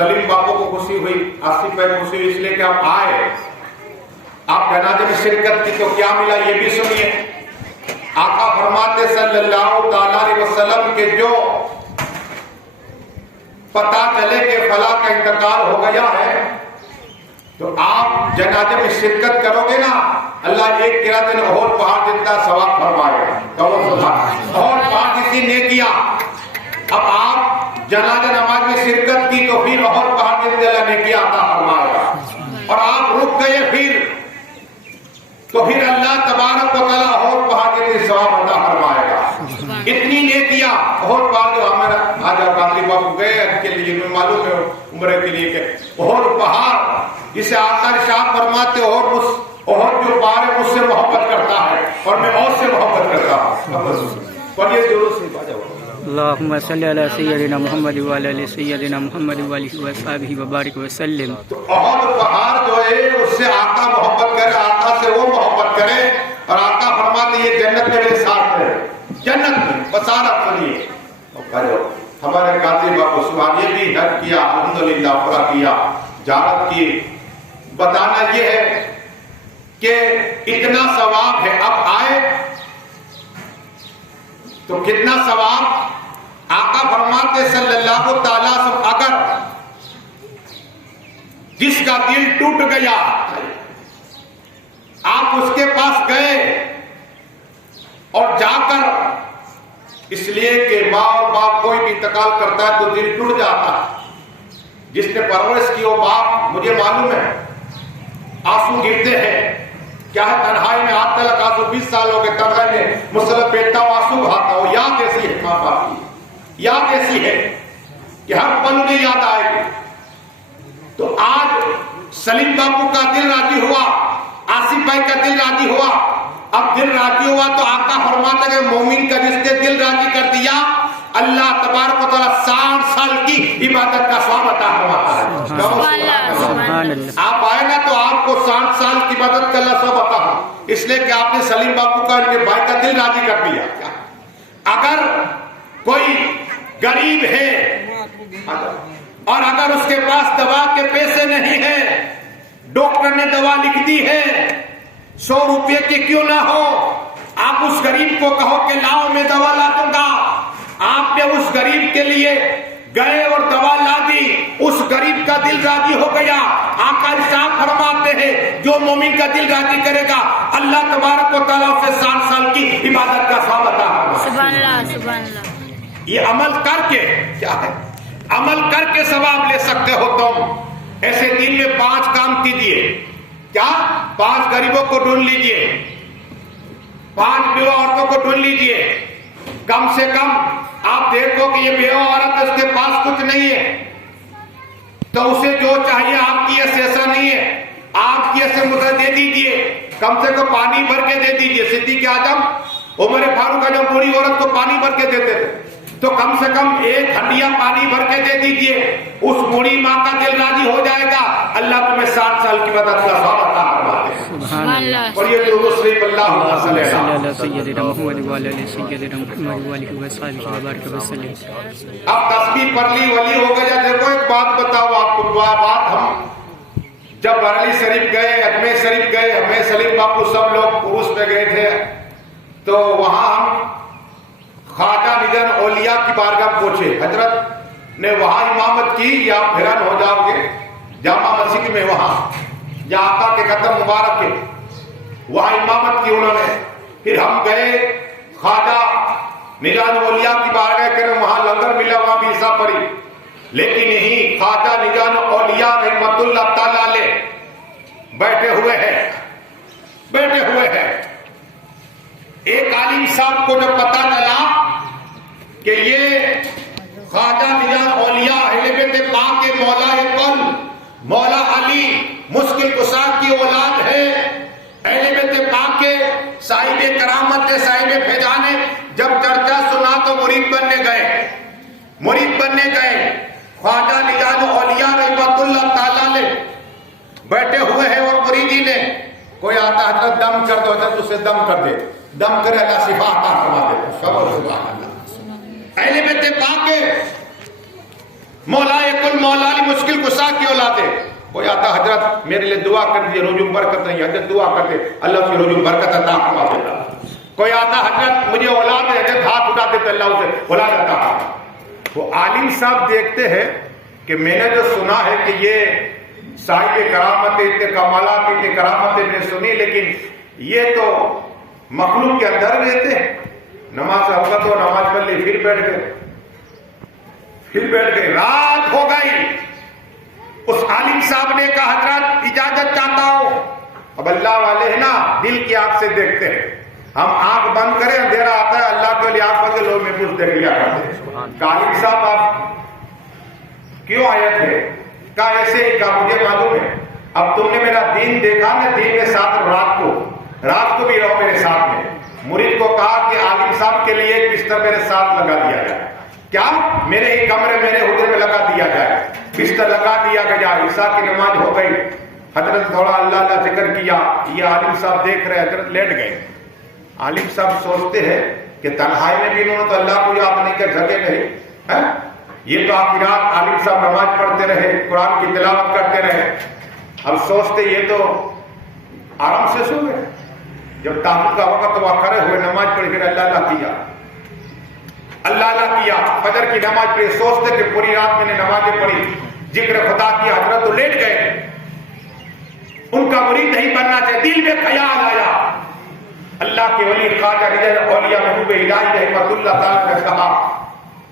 سلیم باپو کو خوشی ہوئی، آصف بھائی کو خوشی ہوئی، اس لیے کہ آپ آئے، آپ جنازے میں شرکت کی تو کیا ملا یہ بھی سنیے۔ آقا فرماتے صلی اللہ تعالیٰ علیہ وسلم کے جو پتا چلے کہ فلاں کا انتقال ہو گیا ہے تو آپ جنازے میں شرکت کرو گے نا، اللہ ایک قرات میں احد پہاڑ جتنا ثواب فرمائے گا، احد پہاڑ جتنی نیکیاں۔ اب آپ جنازہ نماز میں شرکت کی تو پھر احد پہاڑ جتنی اللہ نیکیاں عطا فرمائے گا، اور آپ رک گئے پھر تو پھر اللہ تبارک و تعالیٰ احد پہاڑ جتنی ثواب عطا فرمائے گا۔ اتنی نیکیاں احد پہاڑ جو ہمارا حاجہ قادری بابو گئے حج کے لیے، میں معلوم ہے عمرے کے لیے کہ احد پہاڑ جسے آقا ارشاد فرماتے احد جو پہاڑ ہے مجھ سے محبت کرتا ہے اور میں اور سے محبت کرتا ہوں۔ پڑھیے ضرور سے باجا اللہم صلی علی سیدنا محمد وعلی آل سیدنا محمد وآلہ وصحبہ وبارک وسلم۔ تو احد پہاڑ جو ہے اس سے آقا محبت کرے، آقا سے وہ محبت کرے، اور آقا فرماتے یہ جنت میں میرے ساتھ ہے، جنت میں بصارت سنیے۔ ہمارے قادری بابو سبحان یہ بھی حج کیا، الحمدللہ پورا کیا، زیارت کی۔ بتانا یہ ہے کہ اتنا ثواب ہے، اب آئے تو کتنا ثواب۔ آقا فرماتے صلی اللہ تعالیٰ سے اگر جس کا دل ٹوٹ گیا آپ اس کے پاس گئے اور جا کر، اس لیے کہ ماں اور باپ کوئی بھی انتقال کرتا ہے تو دل ٹوٹ جاتا ہے، جس نے پرورش کی وہ باپ مجھے معلوم ہے آنسو گرتے ہیں، کیا ہے تنہائی میں ہاتھ تلک آنسو، 20 سال ہو گئے تنہائی میں مسلط بیٹھتا ہوں آنسو بہاتا ہوں۔ یاد ایسی ہے ماں باپ کی، یاد ایسی ہے کہ ہر پل میں یاد آئے گی۔ تو آج سلیم باپو کا دل راضی ہوا، آصف بھائی کا دل راضی ہوا۔ اب دل راضی ہوا تو آقا فرماتا ہے مومن کا جس نے دل راضی کر دیا اللہ تبارک و تعالیٰ 60 سال کی عبادت کا ثواب عطا فرماتا ہے۔ آپ آئے نا تو آپ کو 60 سال کی عبادت کا اللہ ثواب عطا ہے، اس لیے کہ آپ نے سلیم باپو کا ان کے بھائی کا دل راضی کر دیا۔ اگر کوئی غریب ہے اور اگر اس کے پاس دوا کے پیسے نہیں ہیں، ڈاکٹر نے دوا لکھ دی ہے 100 روپے کی کیوں نہ ہو، آپ اس غریب کو کہو کہ لاؤ میں دوا لا دوں گا۔ آپ نے اس غریب کے لیے گئے اور دوا لا دی، اس غریب کا دل راضی ہو گیا۔ آقا ارشاد فرماتے ہیں جو مومن کا دل راضی کرے گا اللہ تبارک و تعالیٰ اسے 60 سال کی عبادت کا ثواب عطا فرمائے گا۔ سبحان اللہ سبحان اللہ۔ یہ عمل کر کے کیا ہے، عمل کر کے ثواب لے سکتے ہو تم۔ ایسے دن میں 5 کام کیجیے، کیا 5 غریبوں کو ڈھونڈ لیجئے، 5 بیوہ عورتوں کو ڈھونڈ لیجئے، کم سے کم آپ دیکھو کہ یہ بیوہ عورت اس کے پاس کچھ نہیں ہے تو اسے جو چاہیے آپ کی ایسا نہیں ہے، آپ کی ایسے مدد دے دیجئے، کم سے کم پانی بھر کے دے دیجئے۔ صدیق اعظم عمر فاروق اعظم بوڑھی عورت کو پانی بھر کے دیتے تھے تو کم سے کم 1 ہنڈیا پانی بھر کے دے دیجئے، اس بوڑھی ماں کا دل راضی ہو جائے گا، اللہ تمہیں 60 سال کی مدد کا ثواب عطا فرماتے ہیں۔ سبحان اللہ۔ اور یہ درود شریف اللہم صلی صلی اللہ علی سیدنا محمد وعلی آل سیدنا محمد وآلہ وصحبہ وبارک وسلم۔ اب تسبیح پڑھ لی ولی ہو گیا۔ دیکھو ایک بات بتاؤ آپ کو، بات ہم جب بریلی شریف گئے، اجمیر شریف گئے، ہمیں سلیم باپو سب لوگ عرس پہ گئے تھے تو وہاں ہم خواجہ نگن اولیاء کی بارگاہ پہنچے، حضرت نے وہاں امامت کی، یا آپ حیران ہو جاؤ گے، جامع مسجد میں وہاں یا آقا کے قدم مبارک کے وہاں امامت کی انہوں نے۔ پھر ہم گئے خواجہ نگان اولیاء کی بارگاہ کرے، وہاں لنگر ملا، وہاں بھی عیسیٰ پڑھی، لیکن یہی خواجہ نگان اولیاء رحمت اللہ تعالیٰ علیہ بیٹھے ہوئے ہیں۔ ایک عالم صاحب کو جب پتا چلا کہ یہ خواجہ نگان اولیاء اہل بیت پاک کے مولا کل مولا علی مشکل کشا کی اولاد ہے، اہل بیت پاک کے صاحب کرامت صاحب فیضان، جب چرچا سنا تو مرید بننے گئے۔ خواجہ نگان اولیاء رحمت اللہ تعالیٰ علیہ بیٹھے ہوئے ہیں اور مریدی نے کوئی آتا حضرت دم کر دو، حضرت اسے دم کر دے، دم کرے اللہ شفا عطا فرما دے۔ سبحان اللہ۔ اہل بیت پاک کے مولا کل مولا علی مشکل کشا کی اولاد ہے. کوئی آتا حضرت میرے لیے دعا کر دیجیے روزوں میں برکت نہیں. حضرت دعا کرتے اللہ اس کی روزوں میں برکت عطا فرما دیتا. کوئی آتا حضرت مجھے اولاد ہے, حضرت ہاتھ اٹھا دیتے اللہ اسے اولاد عطا فرما. وہ عالم صاحب دیکھتے ہیں کہ میں نے جو سنا ہے کہ یہ صاحب کرامت اتنے کمالات اتنے کرامتیں میں نے سنی, لیکن یہ تو مخلوق کے اندر رہتے ہیں. نماز سے اوقات ہو نماز پڑھ لی پھر بیٹھ گئے رات ہو گئی. اس عالم صاحب نے کہا حضرت اجازت چاہتا ہوں. اب اللہ والے ہیں نا دل کی آنکھ سے دیکھتے ہیں. ہم آنکھ بند کریں اندھیرا آتا ہے, اللہ کے لیے آنکھ بند لوگ میں کچھ دیکھ لیا کرتے ہیں. عالم صاحب آپ کیوں آئے تھے؟ کہا ایسے ہی. کہا مجھے معلوم ہے اب تم نے میرا دین دیکھا, میں دین کے ساتھ رات کو بھی رہو میرے ساتھ میں. مرید کو کہا کہ عالم صاحب کے لیے ایک بستر میرے ساتھ لگا دیا جائے. کیا میرے ہی کمرے میرے حجرے میں لگا دیا جائے. بستر لگا دیا گیا. عشاء کی نماز ہو گئی. حضرت تھوڑا اللہ اللہ ذکر کیا. یہ عالم صاحب دیکھ رہے, حضرت لیٹ گئے. عالم صاحب سوچتے ہیں کہ تنہائی میں بھی انہوں نے تو اللہ کو یاد نہیں کر جگہ نہیں. یہ تو آخری رات عالم صاحب نماز پڑھتے رہے, قرآن کی تلاوت کرتے رہے. اب سوچتے یہ تو آرام سے سو گئے. جب تحجد کا وقت تو وہ کھڑے ہوئے, نماز پڑھی, پھر اللہ اللہ کیا, فجر کی نماز پڑھی. سوچتے کہ پوری رات میں نے نمازیں پڑھی, ذکر خدا کیا. حضرت تو لیٹ گئے. ان کا مرید نہیں بننا چاہے. دل میں خیال آیا اللہ کے ولی خواجہ رضا اولیاء محبوب الہی رحمت اللہ تعالی نے کہا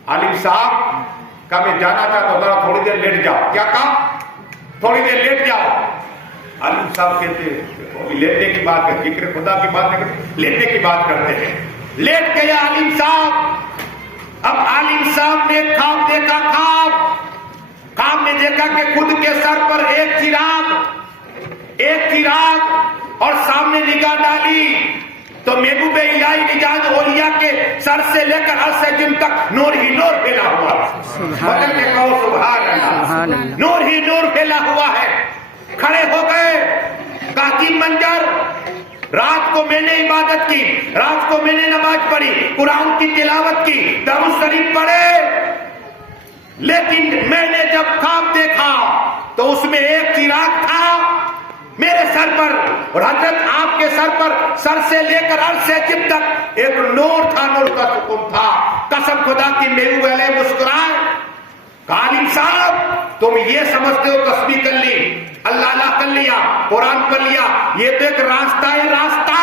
عالم صاحب کا میں جانا چاہتا ہوں, ذرا تھوڑی دیر لیٹ جاؤ. کیا کہا؟ تھوڑی دیر لیٹ جاؤ. عالم صاحب کہتے ہیں لیٹنے کی بات کرتے, ذکر خدا کی بات نہیں کرتے, لیٹنے کی بات کرتے ہیں. لیٹ گیا عالم صاحب. اب عالم صاحب نے خواب دیکھا. خواب میں دیکھا کہ خود کے سر پر ایک چراغ اور سامنے نگاہ ڈالی تو محبوب الہی نجات اولیاء کے سر سے لے کر عرش جن تک نور ہی نور پھیلا ہوا ہے. سبحان اللہ. نور ہی نور پھیلا ہوا ہے. کھڑے ہو گئے. کاکی منظر. رات کو میں نے عبادت کی, رات کو میں نے نماز پڑھی, قرآن کی تلاوت کی, درود شریف پڑھے, لیکن میں نے جب خواب دیکھا تو اس میں ایک چراغ تھا میرے سر پر, اور حضرت آپ کے سر پر سر سے لے کر عرش سے جب تک ایک نور تھا, نور کا سکون تھا. قسم خدا کی میرے والے مسکرائے. عالم صاحب تم یہ سمجھتے ہو تسبیح کر لی, اللہ کر لیا, قرآن پڑھ لیا, یہ تو ایک راستہ ہے راستہ.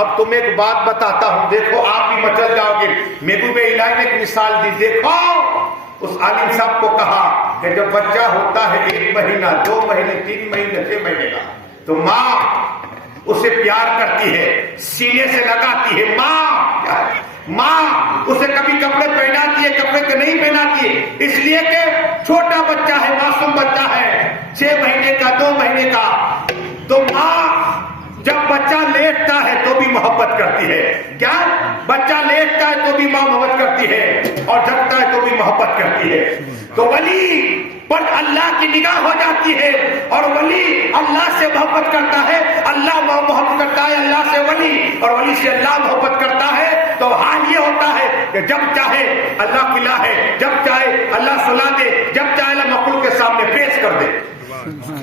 اب تم ایک بات بتاتا ہوں, دیکھو آپ بھی مچل جاؤ گے. محبوب الہی نے ایک مثال دی. دیکھو اس عالم صاحب کو کہا کہ جب بچہ ہوتا ہے 1 مہینہ 2 مہینے 3 مہینے 6 مہینے کا, تو ماں اسے پیار کرتی ہے, سینے سے لگاتی ہے. ماں اسے کبھی کپڑے پہناتی ہے, کپڑے کے نہیں پہناتی ہے, اس لیے کہ چھوٹا بچہ ہے, معصوم بچہ ہے, 6 مہینے کا 2 مہینے کا. تو ماں جب بچہ لیٹتا ہے تو بھی محبت کرتی ہے. کیا بچہ لیٹتا ہے تو بھی ماں محبت کرتی ہے, اور جگتا ہے تو بھی محبت کرتی ہے. تو ولی پر اللہ کی نگاہ ہو جاتی ہے, اور ولی اللہ سے محبت کرتا ہے, اللہ محبت کرتا ہے اللہ سے ولی, اور ولی سے اللہ محبت کرتا ہے. تو حال یہ ہوتا ہے کہ جب چاہے اللہ کھلا ہے, جب چاہے اللہ سلا دے, جب چاہے اللہ مخلوق کے سامنے پیش کر دے.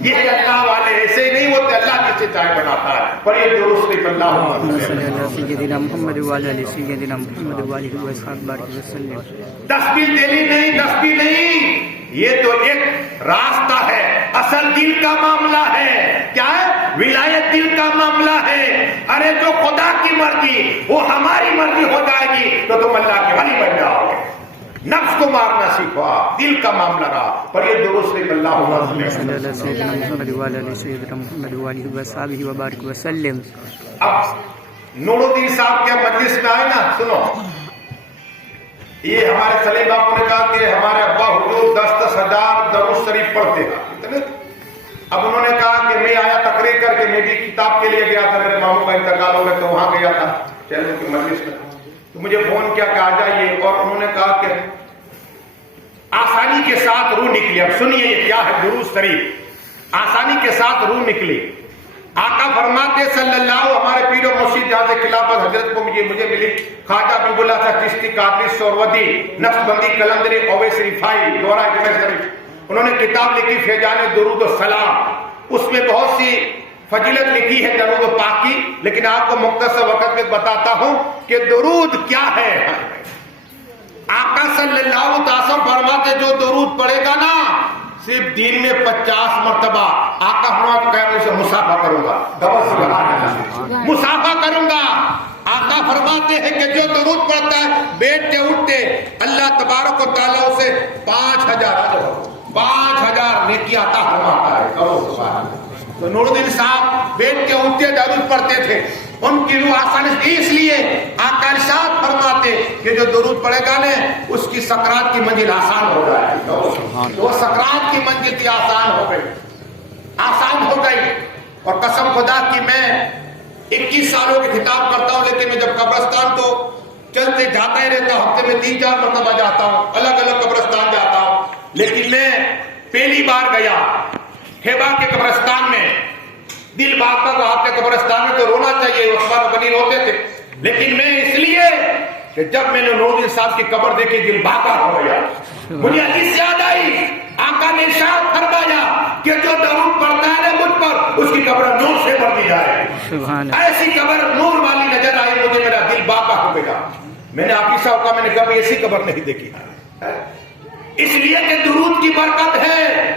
یہ اللہ والے ایسے ہی نہیں ہوتے, اللہ جسے چاہے بناتا ہے. پر یہ درست نہیں. اللہ سیدنا محمد وعلی سیدنا محمد وعلیہ وسلم. تسبیح دینی نہیں, یہ تو ایک راستہ ہے. اصل دل کا معاملہ ہے. کیا ہے؟ ولایت دل کا معاملہ ہے. ارے جو خدا کی مرضی وہ ہماری مرضی ہو جائے گی تو تم اللہ کے ولی بن جاؤ گے. نفس کو مارنا سیکھو, دل کا معاملہ رہا. پر یہ درست نہیں. اللہ سیدنا محمد وعلی سیدنا محمد وعلیہ وصحبہ وبارک وسلم. اب نور الدین صاحب کے مجلس میں آئے نا, سنو, یہ ہمارے سلیم باپو نے کہا کہ ہمارے ابا حضور 10-10 ہزار درود شریف پڑھتے ہیں. اب انہوں نے کہا کہ میں آیا تقریر کر کے, میں بھی کتاب کے لیے گیا تھا, میرے ماموں کا انتقال ہو گیا تو وہاں گیا تھا چینل کے مجلس میں, تو مجھے فون کیا کہ آ جائیے. اور انہوں نے کہا کہ آسانی کے ساتھ روح نکلی. اب سنیے یہ کیا ہے درود شریف. آسانی کے ساتھ روح نکلی. آقا فرماتے صلی اللہ ہمارے پیر و مرشد جہاں سے خلافت حضرت کو مجھے ملی خواجہ حبیب اللہ صاحب چشتی قادری سہروردی نقشبندی قلندری اویس رفاعی دورہ جمع شریف انہوں نے کتاب لکھی فیضان درود و سلام اس میں بہت سی فضیلت لکھی ہے درود و پاک کی لیکن آپ کو مختصر وقت میں بتاتا ہوں کہ درود کیا ہے آقا صلی اللہ علیہ وسلم فرماتے جو درود پڑھے گا نا صرف دن میں 50 مرتبہ آقا فرماتے ہیں اسے مسافہ کروں گا مسافہ کروں گا آقا فرماتے ہیں کہ جو درود پڑھتا ہے بیٹھتے اٹھتے اللہ تبارک و تعالیٰ اسے 5000 نیکی عطا فرماتا ہے تو نور الدین صاحب بیٹھ کے اٹھتے درود پڑھتے تھے ان کی روح آسان اس لیے آقا ارشاد فرماتے کہ جو درود پڑھے گا نے اس کی سکرات کی منزل آسان ہو جائے وہ سکرات کی منزل کی آسان ہو گئی اور قسم خدا کی میں 21 سالوں کی خطاب کرتا ہوں لیکن میں جب قبرستان تو چلتے جاتا ہی رہتا ہوں ہفتے میں 3-4 مرتبہ جاتا ہوں الگ الگ قبرستان جاتا ہوں لیکن میں پہلی بار گیا ہیبا کے قبرستان میں دل باغ کا آپ کے قبرستان میں تو رونا چاہیے عثمان غنی روتے تھے لیکن میں اس لیے کہ جب میں نے نور الدین صاحب کی قبر دیکھی دل باغ ہو گیا مجھے حدیث یاد آئی آقا نے ارشاد فرمایا کہ جو درود پڑھتا ہے مجھ پر اس کی قبر نور سے بھر دی جائے ایسی قبر نور والی نظر آئی مجھے میرا دل باغ ہو گیا میں نے آپ صاحب کا میں نے کبھی ایسی قبر نہیں دیکھی اس لیے کہ درود کی برکت ہے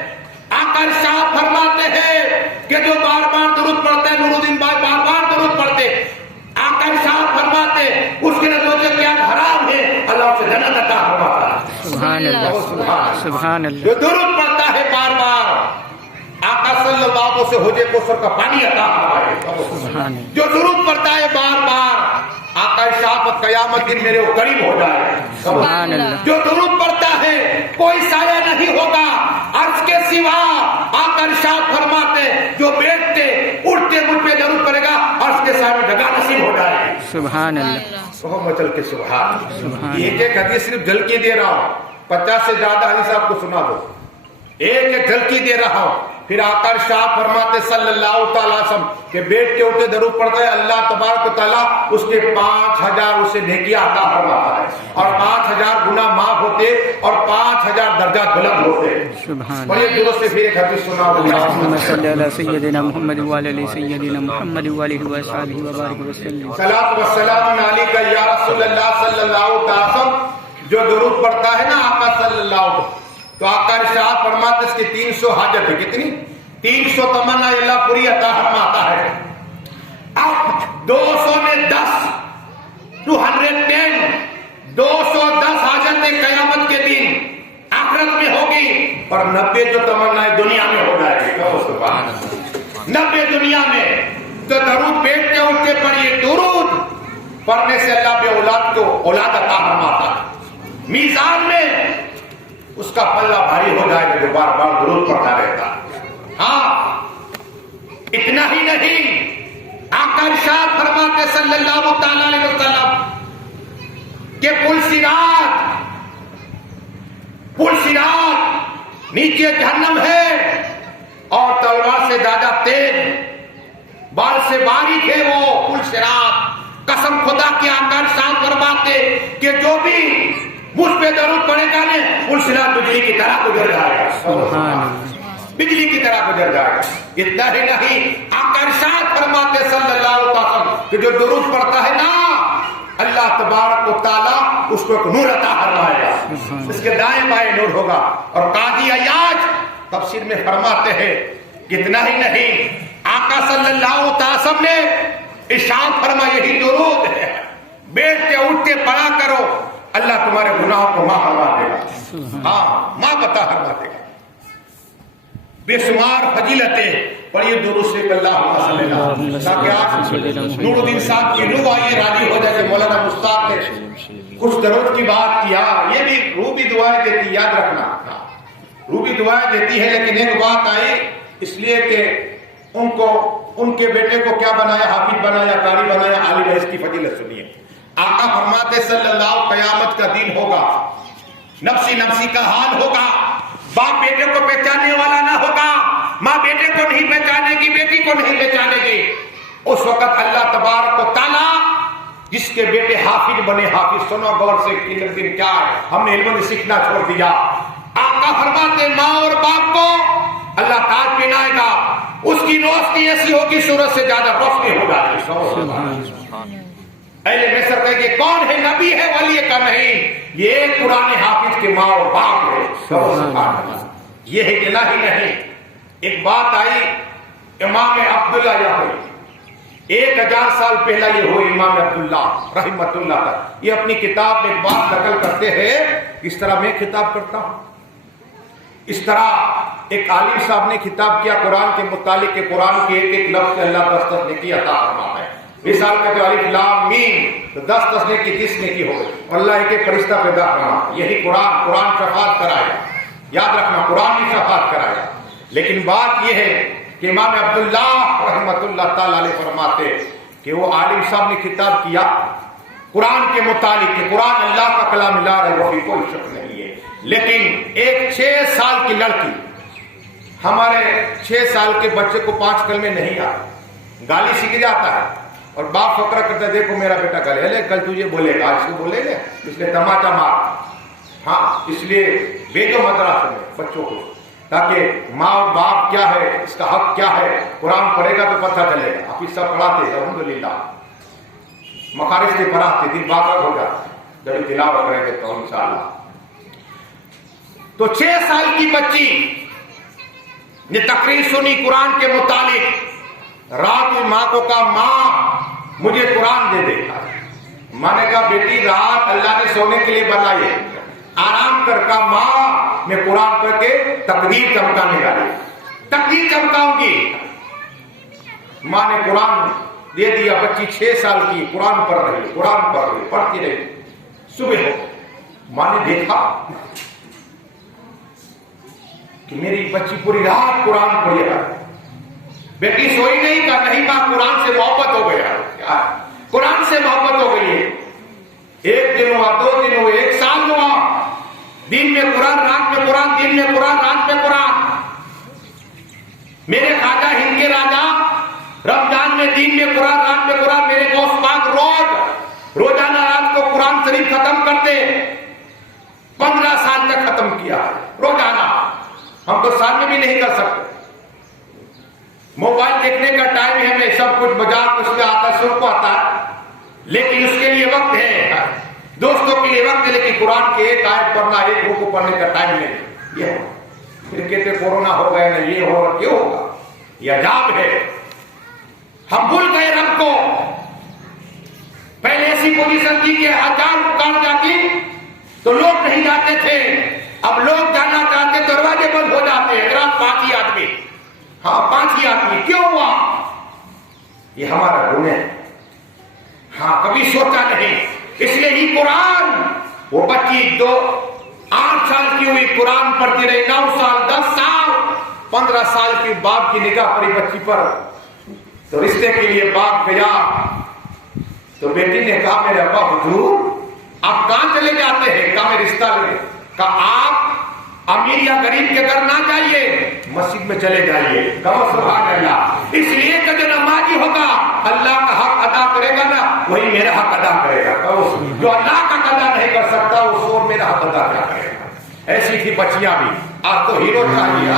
آقا ارشاد فرماتے ہیں کہ جو بار بار درود پڑھتے ہیں نور الدین بھائی بار بار درود پڑھتے آقا ارشاد فرماتے اس کے نزدیک سے کیا حرام ہے اللہ اسے جنت عطا فرماتا ہے سبحان اللہ سبحان اللہ جو درود پڑھتا ہے بار بار آقا صلی اللہ علیہ وسلم سے حوض کوثر کا پانی عطا فرمائے جو درود پڑھتا ہے بار بار آقا ارشاد قیامت دن میرے قریب ہو جائے سبحان اللہ جو درود پڑھتا ہے کوئی سایہ نہیں ہوگا عرش کے سوا آقا ارشاد فرماتے جو بیٹھتے اٹھتے مجھ پہ درود پڑے گا عرش کے سائے میں جگہ نصیب ہو جائے سبحان اللہ کہو مچل کے سبحان یہ ایک حدیث صرف جھلکی دے رہا ہوں 50 سے زیادہ حدیث آپ کو سنا دو ایک جھلکی دے رہا ہوں پھر آقا ارشاد فرماتے صلی اللہ تعالیٰ وسلم کہ بیٹھ کے اٹھتے درود پڑھتا ہے اللہ تبارک و تعالیٰ اس کے 5000 اسے نیکیاں عطا فرماتا ہے اور 5000 گناہ معاف ہوتے اور 5000 درجات بلند ہوتے سبحان اور یہ درست سے پھر ایک حدیث سنا اللہم صلی علی سیدنا محمد وعلی آل سیدنا محمد وعلہ وصحبہ وبارک وسلم صلاۃ و سلام علیکہ یا رسول اللہ صلی اللہ تعالیٰ وسلم جو درود پڑھتا ہے نا آقا صلی اللہ علیہ وسلم تو آقا ارشاد فرماتے اس کی 300 حاجت ہے کتنی 300 تمنا اللہ پوری عطا فرماتا ہے اب 200 میں 10 210 210 حاجتیں قیامت کے دن آخرت میں ہوگی اور 90 جو تمنا دنیا میں ہو جائے گی 90 دنیا میں تو درود بیٹھتے اٹھتے پڑھیے درود پڑھنے سے اللہ بے اولاد کو اولاد عطا فرماتا ہے میزان میں اس کا پلہ بھاری ہو جائے گا جو بار بار درود پڑھتا رہتا ہاں اتنا ہی نہیں آقا ارشاد فرماتے صلی اللہ تعالی علیہ وسلم کہ پل صراط نیچے جہنم ہے اور تلوار سے زیادہ تیز بال سے باریک ہے وہ پل صراط قسم خدا کی آقا ارشاد فرماتے کہ جو بھی مجھ پہ درود پڑے گا نے پل صراط بجلی کی طرح گزر جائے گا بجلی کی طرح گزر جائے گا اتنا ہی نہیں آقا ارشاد فرماتے صلی اللہ علیہ وسلم کہ جو درود پڑھتا ہے نا اللہ تبارک و تعالیٰ اس کو ایک نور عطا فرمائے گا اس کے دائیں بائیں نور ہوگا اور قاضی عیاض تفسیر میں فرماتے ہیں کتنا ہی نہیں آقا صلی اللہ علیہ وسلم نے ارشاد فرمایا یہی درود ہے بیٹھتے اٹھتے پڑھا کرو اللہ تمہارے گناہوں کو معاف فرما دے گا ہاں معاف عطا فرما دے گا بے شمار فضیلتیں پڑھیے درود سے اللہم صلی اللہ علیہ وسلم تاکہ آپ نور الدین صاحب کی روح آئیے راضی ہو جائے کہ مولانا مشتاق نے کچھ درود کی بات کیا یہ بھی روح بھی دعائیں دیتی یاد رکھنا روح بھی دعائیں دیتی ہے لیکن ایک بات آئی اس لیے کہ ان کو ان کے بیٹے کو کیا بنایا حافظ بنایا قاری بنایا عالم ہے اس کی فضیلت سنیے آقا فرماتے صلی اللہ قیامت کا دن ہوگا نفسی نفسی کا حال ہوگا باپ بیٹے کو پہچاننے والا نہ ہوگا ماں بیٹے کو نہیں پہچانے گی، بیٹی کو نہیں پہچانے گی، اس وقت اللہ تبارک و تعالیٰ جس کے بیٹے حافظ بنے، حافظ سنو غور سے دن کیا ہے، ہم نے علم سیکھنا چھوڑ دیا۔ آقا فرماتے ماں اور باپ کو اللہ تاج پہنائے گا، اس کی روشنی ایسی ہوگی سورج سے زیادہ روشنی ہو جائے گی۔ اہل مصر کہے کہ کون ہے، نبی ہے، ولی کا نہیں، یہ ایک قرآن حافظ کے ماں اور باپ ہے۔ یہ ہے کہ نہیں۔ ایک بات آئی امام عبداللہ یا ہوئی 1000 سال پہلا یہ ہوئی، امام عبداللہ رحمت اللہ کا، یہ اپنی کتاب میں ایک بات نقل کرتے ہیں، اس طرح میں خطاب کرتا ہوں، اس طرح ایک عالم صاحب نے خطاب کیا قرآن کے متعلق کہ قرآن کے ایک ایک لفظ اللہ 10 تسبیح عطا فرماتا ہے۔ مثال کا جو الف لام میم تو 10 تسبیح کی 30 نیکی ہو گئی، اور اللہ ایک ایک فرشتہ پیدا کرنا، یہی قرآن شفاعت کرایا، یاد رکھنا قرآن ہی شفاعت کرایا۔ لیکن بات یہ ہے کہ امام عبداللہ رحمت اللہ تعالی علیہ فرماتے کہ وہ عالم صاحب نے خطاب کیا قرآن کے متعلق کہ قرآن اللہ کا کلام لا رہے وہ کوئی شک نہیں ہے، لیکن ایک 6 سال کی لڑکی، ہمارے 6 سال کے بچے کو 5 کلمے نہیں آتے، گالی سیکھ جاتا ہے، اور باپ فکر کرتا ہے دیکھو میرا بیٹا گالے لے، کل تجھے بولے گا، اس کو بولے گا، اس لیے تماچا مار۔ ہاں اس لیے بھیجو مدرسے میں بچوں کو، تاکہ ماں اور باپ کیا ہے، اس کا حق کیا ہے، قرآن پڑھے گا تو پتہ چلے گا۔ آپ اس سب پڑھاتے ہیں الحمدللہ، مخارج سے پڑھاتے، دل باغ ہو جاتا ہے جب تلاوت کریں گے تو انشاءاللہ۔ تو 6 سال کی بچی نے تقریر سنی قرآن کے متعلق، رات میں ماں کو کہا ماں مجھے قرآن دے دے۔ ماں نے کہا بیٹی رات اللہ نے سونے کے لیے بنائی ہے، آرام کر۔ کا ماں میں قرآن پڑھ کے تقدیر چمکانے والی، تقدیر چمکاؤں گی۔ ماں نے قرآن دے دیا، بچی 6 سال کی قرآن پڑھ رہی، قرآن پڑھ رہی، پڑھتی رہی۔ صبح ہو ماں نے دیکھا کہ میری بچی پوری رات قرآن پڑھی ہے، بیٹی سوئی نہیں، کا نہیں ماں قرآن سے محبت ہو گیا، قرآن سے محبت ہو گئی ہے۔ 1 دن ہوا، 2 دن ہوئے، 1 سال ہوا، دن میں قرآن، رات میں قرآن، دن میں قرآن، رات میں قرآن۔ میرے خواجہ ہند کے راجا رمضان میں دن میں قرآن، رات میں قرآن، میرے غوث پاک روزانہ رات کو قرآن شریف ختم کرتے، 15 سال تک ختم کیا روزانہ۔ ہم تو سال میں بھی نہیں کر سکتے، موبائل دیکھنے کا ٹائم ہے، ہمیں سب کچھ بازار کچھ میں آتا ہے، سب کو آتا ہے، لیکن اس کے لیے وقت ہے، دوستوں کے لیے وقت ہے، لیکن قرآن کے ایک آیت پڑھنا، ایک رکوع پڑھنے کا ٹائم نہیں۔ یہ پھر کہتے کورونا ہو گئے نا، یہ ہوگا، کیوں ہوگا؟ یہ عذاب ہے، ہم بھول گئے رب کو۔ پہلے ایسی پوزیشن تھی کہ اذان پکار جاتی تو لوگ نہیں جاتے تھے، اب لوگ جانا چاہتے دروازے بند ہو جاتے ہیں، رات 5 ہی آدمی، ہاں 5 ہی آدمی، کیوں ہوا؟ یہ ہمارا گناہ ہے، ہاں کبھی سوچا نہیں۔ اس لیے ہی قرآن، وہ بچی 8 سال کی ہوئی قرآن پڑھتی رہی، 9 سال، 10 سال، 15 سال کی باپ کی نگاہ پڑی بچی پر، تو رشتے کے لیے باپ گیا، تو بیٹی نے کہا میرے ابا حضور آپ کہاں چلے جاتے ہیں؟ کہا میں رشتہ لے، کہا آپ امیر یا غریب کے گھر نہ جائیے، مسجد میں چلے جائیے۔ کہو سبحان اللہ۔ اس لیے کہ جو نمازی ہوگا اللہ کا حق ادا کرے گا نا، وہی میرا حق ادا کرے گا۔ جو اللہ کا ادا نہیں کر سکتا وہ سور میرا حق ادا کیا کرے گا۔ ایسی تھی بچیاں بھی، آج تو ہیرو چاہیے،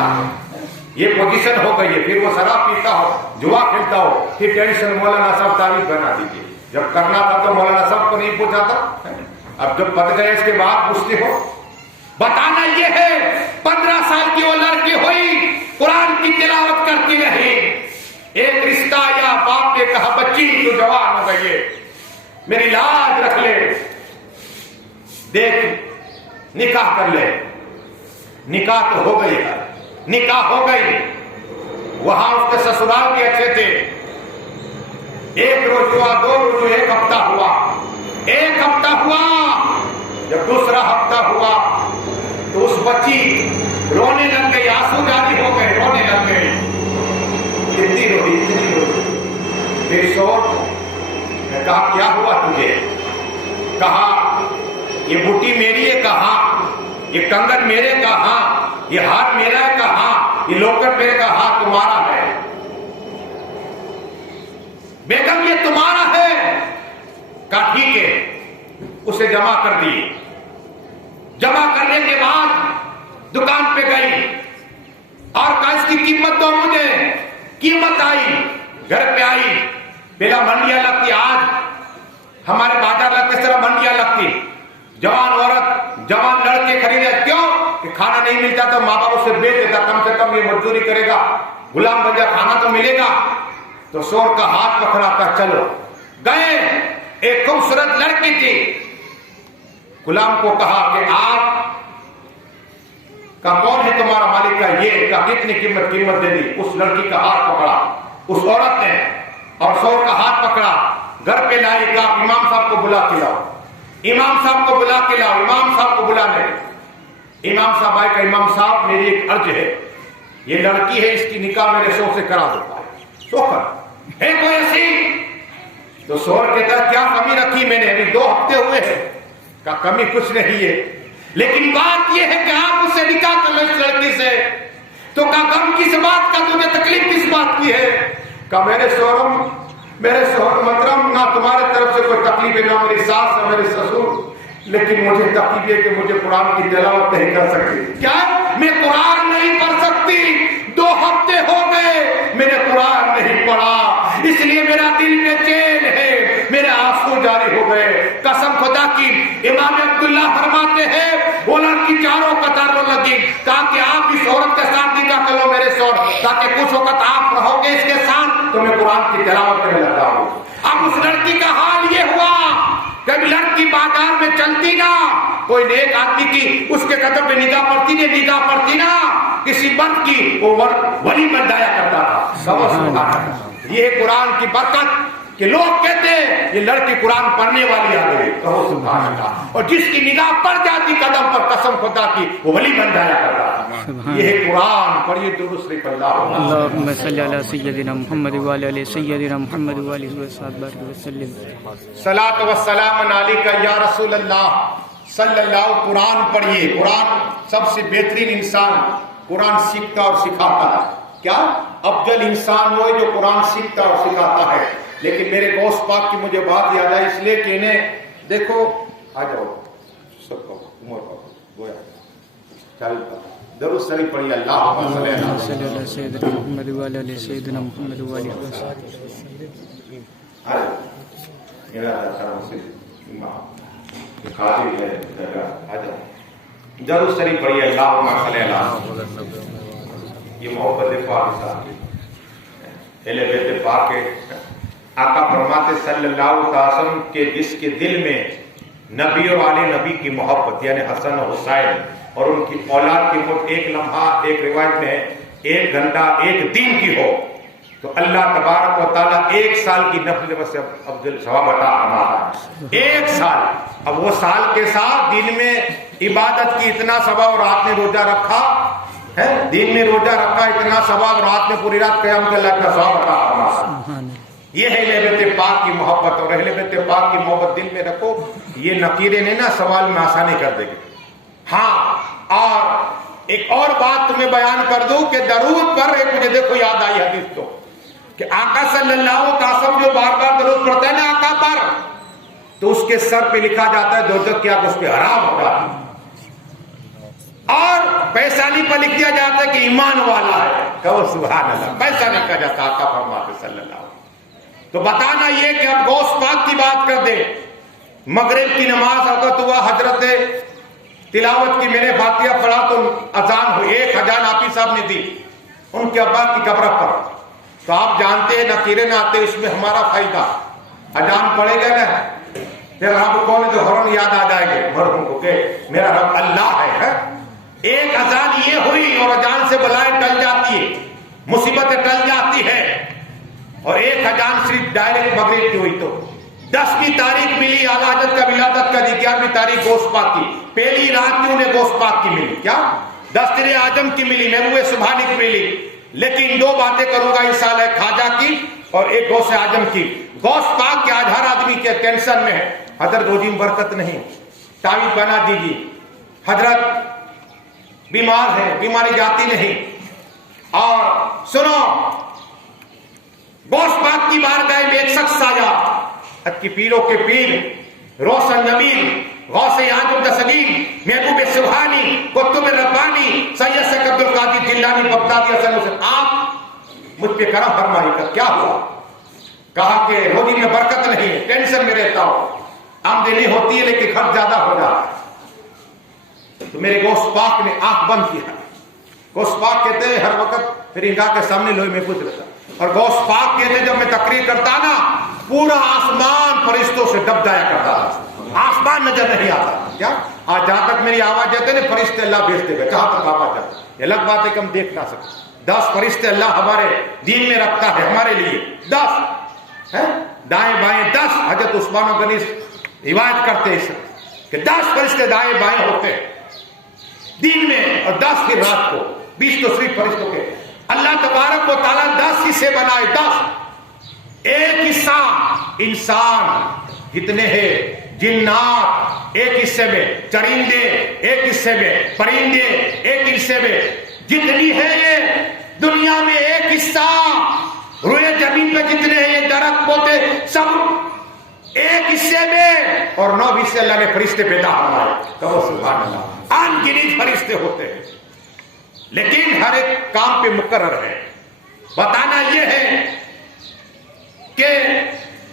یہ پوزیشن ہو گئی ہے، پھر وہ شراب پیتا ہو، جوا کھیلتا ہو، پھر ٹینشن مولانا صاحب تعریف بنا دیجیے۔ جب کرنا تھا تو مولانا صاحب کو نہیں پوچھا تھا، اب جب پت گئے اس کے بعد پوچھتے ہو۔ بتانا یہ ہے 15 سال کی وہ لڑکی ہوئی، قرآن کی تلاوت کرتی رہی، ایک رشتہ یا باپ نے کہا بچی تو جوان ہو گئی ہے، میری لاج رکھ لے، دیکھ نکاح کر لے۔ نکاح تو ہو گئی، نکاح ہو گئی، وہاں اس کے سسرال بھی اچھے تھے، 1 روز ہوا، 2 روز، 1 ہفتہ ہوا، 1 ہفتہ ہوا، جب دوسرا ہفتہ ہوا تو اس بچی رونے لگ گئی، آنسو جاری ہو گئے، رونے لگ گئی، اتنی روئی۔ پھر شوہر نے کہا کیا ہوا تجھے؟ کہا یہ بوٹی میری ہے، کہاں؟ یہ کنگن میرے، کہاں؟ یہ ہار میرا ہے، کہاں؟ یہ لوکٹ میرے کا ہاتھ تمہارا ہے، بیگم یہ تمہارا ہے، کہا ٹھیک ہے، اسے جمع کر دیے۔ جمع کرنے کے بعد دکان پہ گئی اور کہا اس کی قیمت دو مجھے، قیمت آئی، گھر پہ آئی، بیگا منڈیاں لگتی، آج ہمارے بازار لگتے اس طرح منڈیاں لگتی، جوان عورت جوان لڑکے خریدے، کیوں کہ کھانا نہیں ملتا تو ماں باپ اسے بیچ دیتا، کم سے کم یہ مزدوری کرے گا، غلام بن جائے، کھانا تو ملے گا۔ تو شوہر کا ہاتھ پکڑا کر چلو گئے، ایک خوبصورت لڑکی تھی، غلام کو کہا کہ آپ کا کون ہے تمہارا مالک؟ کا یہ، کا کتنی قیمت دے دی؟ اس لڑکی کا ہاتھ پکڑا اس عورت نے اور شوہر کا ہاتھ پکڑا، گھر پہ لائی، کہا امام صاحب کو بلا کے لاؤ، امام صاحب کو بلا کے لاؤ، امام صاحب کو بلانے، امام صاحب آئے، کہ امام صاحب میری ایک عرض ہے، یہ لڑکی ہے، اس کی نکاح میرے شوہر سے کرا دو، شوہر ہے کوئی ایسی؟ تو شوہر کہتا ہے کیا کمی رکھی میں نے، ابھی 2 ہفتے ہوئے ہیں، کا کمی کچھ نہیں ہے، لیکن بات یہ ہے کہ آپ اس سے نکاح کر لو اس لڑکی سے۔ تو کہا غم کس بات کا، تمہیں تکلیف کس بات کی ہے؟ کہا میرے شوہر محترم، نہ تمہارے طرف سے کوئی تکلیف ہے، نہ میری ساس نہ میرے سسر، لیکن مجھے تکلیف ہے کہ مجھے قرآن کی تلاوت نہیں کر سکتی۔ کیا میں قرآن نہیں پڑھ سکتی؟ 2 ہفتے ہو گئے میں نے قرآن نہیں پڑھا، اس لیے میرا دل میں چین ہے، میرے آنسو جاری ہو گئے۔ قسم خدا کی، امام عبداللہ فرماتے ہیں وہ لڑکی چاروں قطار میں لگی تاکہ آپ اس عورت کے ساتھ نکاح کر لو میرے شوہر، تاکہ کچھ وقت آپ رہو گے اس کے ساتھ تو میں قرآن کی تلاوت کرنے لگا ہوں۔ اب اس لڑکی کا حال یہ ہوا، جب لڑکی بازار میں چلتی نا، کوئی نیک آدمی کی اس کے قدم پہ نگاہ پڑتی نا، کسی مرد کی وہ ولی بن جایا کرتا تھا۔ یہ قرآن کی برکت کہ لوگ کہتے ہیں یہ لڑکی قرآن پڑھنے والی آ گئی، کہو سبحان اللہ، اور جس کی نگاہ پڑ جاتی قدم پر، قسم خدا کی، وہ ولی بن جایا کرتا تھا۔ یہ قرآن پڑھیے، درود شریف اللہم صلی علی سیدنا محمد وعلی آل سیدنا محمد وآلہ وصحبہ وسلم۔ صلاۃ و سلام علیک یا رسول اللہ صلی اللہ۔ قرآن پڑھیے، قرآن سب سے بہترین انسان قرآن سیکھتا اور سکھاتا ہے۔ کیا افضل انسان وہ جو قرآن سیکھتا اور سکھاتا ہے۔ لیکن میرے غوث پاک کی مجھے بات یاد آئی، اس لیے کہ انہیں دیکھو، آ جاؤ سب کو، عمر کو گویا چلتا درود شریف پڑھیے، اللہم صلی علی سیدنا محمد وعلی آل سیدنا محمد وآلہ وصحبہ۔ درود شریف پڑھیے، اللہم صلی علی۔ یہ محبت پاک صاحب اہل بیت پاک کے آقا فرماتے صلی اللہ علیہ وسلم کہ جس کے دل میں نبی اور آل نبی کی محبت، یعنی حسن و حسین اور ان کی اولاد کی محبت ایک لمحہ، ایک روایت میں 1 گھنٹہ 1 دن کی ہو تو اللہ تبارک و تعالیٰ 1 سال کی نفل سے افضل ثواب عطا فرماتا ہے۔ 1 سال، اب وہ سال کے ساتھ دن میں عبادت کی اتنا ثواب، رات میں روزہ رکھا ہے، دن میں روزہ رکھا اتنا ثواب، رات میں پوری رات قیام کے اللہ کا ثواب عطا فرماتا ہے۔ یہ ہے اہل بیت پاک کی محبت، اور اہل بیت پاک کی محبت دل میں رکھو، یہ نقیرے نے نا سوال میں آسانی کر دے گی۔ ہاں، اور ایک اور بات تمہیں بیان کر دوں کہ درود پر ایک مجھے دیکھو یاد آئی حدیث تو کہ آقا صلی اللہ علیہ وسلم جو بار بار درود پڑھتا ہے نا آقا پر، تو اس کے سر پہ لکھا جاتا ہے دوزخ کی آگ اس پہ حرام ہو جاتا ہے، اور پیشانی پر لکھ دیا جاتا ہے کہ ایمان والا ہے، کہو سبحان اللہ، پیسہ نہیں کہا جاتا، آقا فرماتے صلی اللہ علیہ وسلم۔ تو بتانا یہ کہ اب غوث پاک کی بات کر دے، مغرب کی نماز اوقات ہوا، حضرت تلاوت کی میں نے فاتحہ پڑھا تو اذان ہوئی، 1 اذان آپی صاحب نے دی ان کے ابا کی قبر پر، تو آپ جانتے ہیں نقیرے نہ آتے، اس میں ہمارا فائدہ، اذان پڑھے گا نا پھر رب کون ہے تو فوراً یاد آ جائے گے مرحوم کو کہ میرا رب اللہ ہے۔ 1 اذان یہ ہوئی اور اذان سے بلائیں ٹل جاتی ہے، مصیبتیں ٹل جاتی ہے، اور 1 اذان صرف ڈائریکٹ مغرب کی ہوئی تو 10ویں تاریخ ملی اعلیٰ حضرت کا ولادت کا، 11ویں تاریخ غوث پاک کی، پہلی رات کی انہیں غوث پاک کی ملی، کیا دستر اعظم کی ملی، محبوب سبحانی کی ملی۔ لیکن 2 باتیں کروں گا انشاءاللہ، ایک خواجہ کی اور ایک غوث اعظم کی۔ غوث پاک کے آج ہر آدمی کے ٹینشن میں ہے، حضرت روزی میں برکت نہیں، تعویذ بنا دیجیے، حضرت بیمار ہے، بیماری جاتی نہیں، اور سنو، غوث پاک کی بارگاہ میں ایک شخص آیا، حد کی پیروں کے پیر، روشن نبیل، غوث اعظم دستگیر، محبوب سبحانی، قطب ربانی، سید شیخ عبد القادر جیلانی بغدادی حسن حسین، آپ مجھ پہ کرم فرمائی کا کیا ہوا؟ کہا کہ روزی میں برکت نہیں ہے، ٹینشن میں رہتا ہوں، آمدنی ہوتی ہے لیکن خرچ زیادہ ہو جاتا ہے۔ تو میرے غوث پاک نے آنکھ بند کیا۔ غوث پاک کہتے ہیں ہر وقت پھر انگاہ کے سامنے لوہے میں کچھ رہتا، اور غوث پاک کہتے ہیں جب میں تقریر کرتا نا پورا آسمان فرشتوں سے ڈب جایا کرتا تھا، آسمان نظر نہیں آتا۔ کیا آج جہاں تک میری آواز جاتے نا فرشتے اللہ بھیجتے گئے، جہاں تک آواز جاتا، یہ الگ بات ہے کہ ہم دیکھ نہ سکتے۔ 10 فرشتے اللہ ہمارے دین میں رکھتا ہے ہمارے لیے، 10 دائیں بائیں 10۔ حضرت عثمان غنی روایت کرتے ہیں کہ 10 فرشتے دائیں بائیں ہوتے ہیں دین میں، اور 10 کی رات کو، 20 تو صرف فرشتوں کے۔ اللہ تبارک و تعالیٰ 10 حصے بنائے، 10۔ ایک حصہ انسان جتنے ہیں، جنات ایک حصے میں، چرندے ایک حصے میں، پرندے ایک حصے میں، جتنی ہے یہ دنیا میں ایک حصہ، روئے زمین پہ جتنے ہیں یہ درخت پودے سب ایک حصے میں، اور 9 حصے اللہ نے فرشتے پیدا فرمائے۔ کہو سبحان اللہ۔ ان گنت فرشتے ہوتے ہیں، لیکن ہر ایک کام پہ مقرر ہے۔ بتانا یہ ہے کہ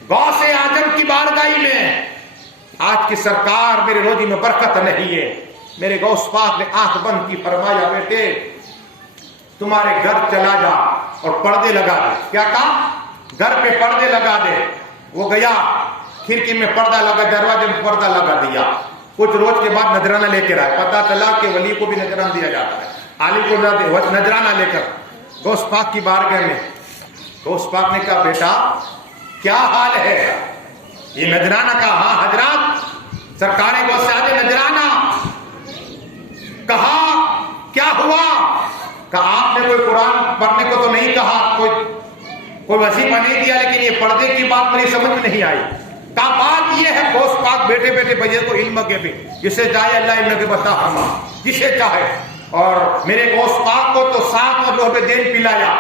غوث اعظم کی بارگاہ میں آج کی سرکار میرے روزی میں برکت نہیں ہے۔ میرے غوث پاک نے آنکھ بند کی، فرمایا بیٹے تمہارے گھر چلا جا اور پردے لگا دے۔ کیا کہا؟ گھر پہ پردے لگا دے۔ وہ گیا، کھڑکی میں پردہ لگا، دروازے میں پردہ لگا دیا۔ کچھ روز کے بعد نذرانہ لے کے آئے، پتا چلا کہ ولی کو بھی نذرانہ دیا جاتا ہے، عالم کو نذرانہ لے کر غوث پاک کی بارگاہ میں۔ غوث پاک نے کہا بیٹا کیا حال ہے؟ یہ نذرانہ کا؟ ہاں حضرات سرکار غوث اعظم نذرانہ۔ کہا کیا ہوا؟ کہا آپ نے کوئی قرآن پڑھنے کو تو نہیں کہا، کوئی وظیفہ نہیں دیا، لیکن یہ پردے کی بات میری سمجھ میں نہیں آئی۔ کہا بات یہ ہے غوث پاک بیٹے بیٹے بھائی کو علم کے بھی، جسے چاہے اللہ علم کے بتا فرما، جسے چاہے۔ اور میرے غوث پاک کو تو 7 اور لوہے دین پلایا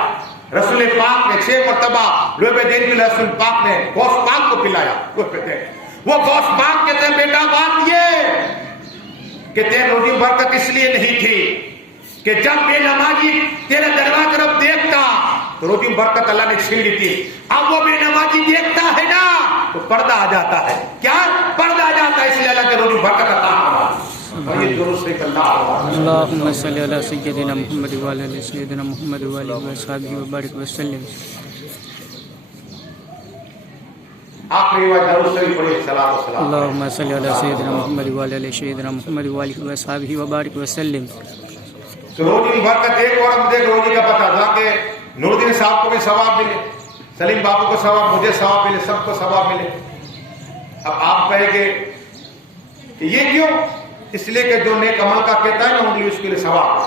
رسول پاک نے، 6 مرتبہ لوہے دین پلایا رسول پاک نے، غوث پاک کو پلایا لوہے دین۔ وہ غوث پاک کہتے ہیں بیٹا بات یہ کہ تیرے روزی برکت اس لیے نہیں تھی کہ جب بے نمازی تیرے دروازے طرف دیکھتا تو روزی برکت اللہ نے چھین لی تھی۔ اب وہ بے نمازی دیکھتا ہے نا تو پردہ آ جاتا ہے۔ کیا پردہ آ جاتا ہے؟ اس لیے اللہ کے روزی برکت عطا فرما۔ اور یہ درود شریف اللہم صلی علی سیدنا محمد وعلی آل سیدنا محمد وعلی وصحبہ وبارک وسلم۔ آخری بار درود شریف پڑھیے، صلوات و سلام۔ اللہم صلی علی سیدنا محمد وعلی آل سیدنا محمد وعلی وصحبہ وبارک وسلم۔ تو روزی برکت ایک اور مجھے روزی کا پتا تھا کہ نور الدین صاحب کو بھی ثواب ملے، سلیم بابو کو ثواب، مجھے ثواب ملے، سب کو ثواب ملے۔ اب آپ کہیں گے کہ یہ کیوں؟ اس لیے کہ جو نیک عمل کا کہتا ہے نا انگلی اس کے لیے ثواب۔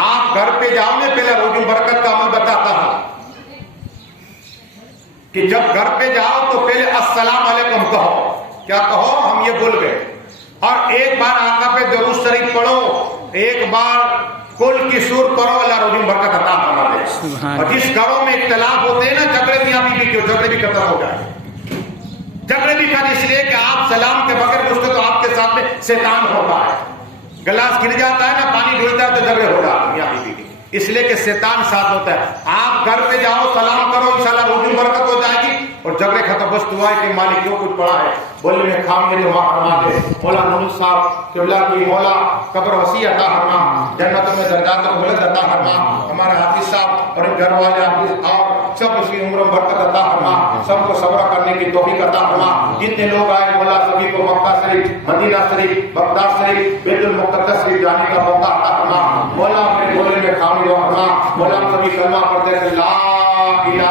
آپ گھر پہ جاؤ میں پہلے روزی برکت کا عمل بتاتا ہوں کہ جب گھر پہ جاؤ تو پہلے السلام علیکم کہو۔ کیا کہو؟ ہم یہ بھول گئے۔ اور ایک بار آقا پہ درود شریف پڑھو، ایک بار کل کی سور پڑھو، اللہ روزی برکت عطا فرما دے۔ اور جس گھروں میں اختلاف ہوتے ہیں نا، جھگڑے بھی ابھی بھی کیوں، جھگڑے بھی ختم ہو جائے۔ جھگڑے بھی ختم اس لیے کہ آپ سلام کے بغیر گزرتے تو آپ کے ساتھ میں شیطان ہوتا ہے۔ گلاس گر جاتا ہے نا، پانی ڈھلتا ہے تو جھگڑے ہو جاتے ہیں ابھی بھی، اس لیے کہ شیطان ساتھ ہوتا ہے۔ آپ گھر پہ جاؤ، سلام کرو، انشاءاللہ روزی برکت ہو جائے گی اور جھگڑے ختم۔ بس دعا ہے کہ مالک جو کچھ پڑا ہے بولے میں خام میرے وہاں فرما دے۔ مولا نور صاحب قبلہ کی مولا قبر وسیع عطا فرما، جنت میں درجات کو بلند عطا فرما۔ ہمارے حافظ صاحب اور گھر والے حافظ اور سب اس کی عمر برکت عطا فرما، سب کو صبر کرنے کی توفیق عطا فرما۔ جتنے لوگ آئے مولا سبھی کو مکہ شریف، مدینہ شریف، بغداد شریف، بیت المقدس شریف جانے کا موقع عطا فرما۔ مولا اپنے بولے میں خام دعا فرما۔ مولا سبھی کلمہ پڑھتے ہیں لا الہ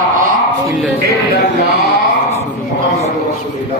الا اللہ محمد رسول اللہ۔